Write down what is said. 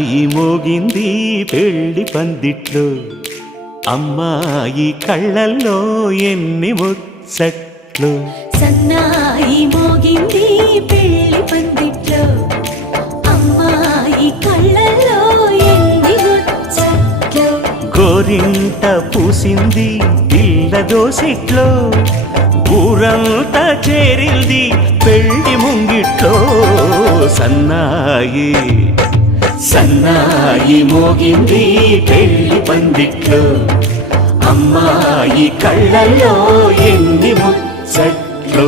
సన్నాయి మోగింది పెళ్లి పందిట్లో అమ్మాయి కళ్ళల్లో ఎన్ని ముచ్చట్లు సన్నాయి మోగింది పెళ్లి పందిట్లో అమ్మాయి కళ్ళల్లో ఎన్ని ముచ్చట్లు గోరింట పూసింది పిల్ల దోసిట్లో ఊరంతా చేరింది పెళ్లి ముంగిట్లో సన్నాయి సన్నాయి మోగింది పెళ్లి పందిట్లో అమ్మాయి కళ్ళల్లో ఎన్ని ముచ్చట్లు